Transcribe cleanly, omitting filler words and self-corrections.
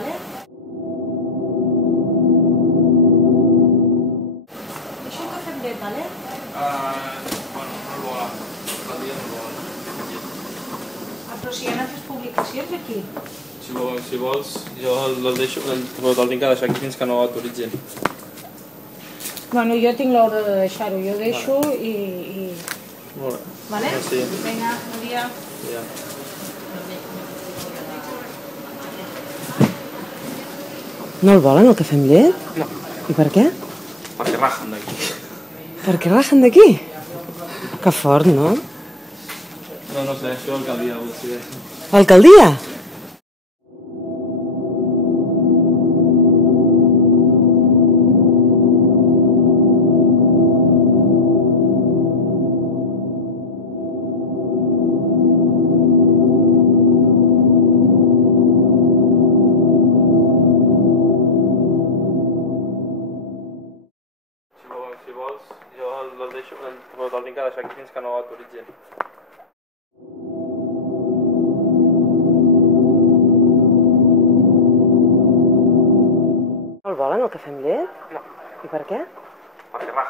vale? Deixa un cafè amb llet, vale? Bueno, no el vol, l'alcaldia no el vol. Però si hi ha altres publicacions aquí. Si vols, jo el deixo, però te'l tinc que deixar aquí fins que no l'autoritzin. Bueno, jo tinc l'ordre de deixar-ho, jo ho deixo i... Molt bé. Vale? Merci. Vinga, bon dia. Ja. No el volen, el cafè amb llet? No, I per què? perquè rajen d'aquí. Per què rajen d'aquí? Que fort, no? No sé, això l'alcaldia ho decideix. Alcaldia? Si vols, jo el deixo, però te'l tinc que deixar aquí fins que no l'autoritzin. No el volen, el cafè amb llet? No, I per què? perquè rajen.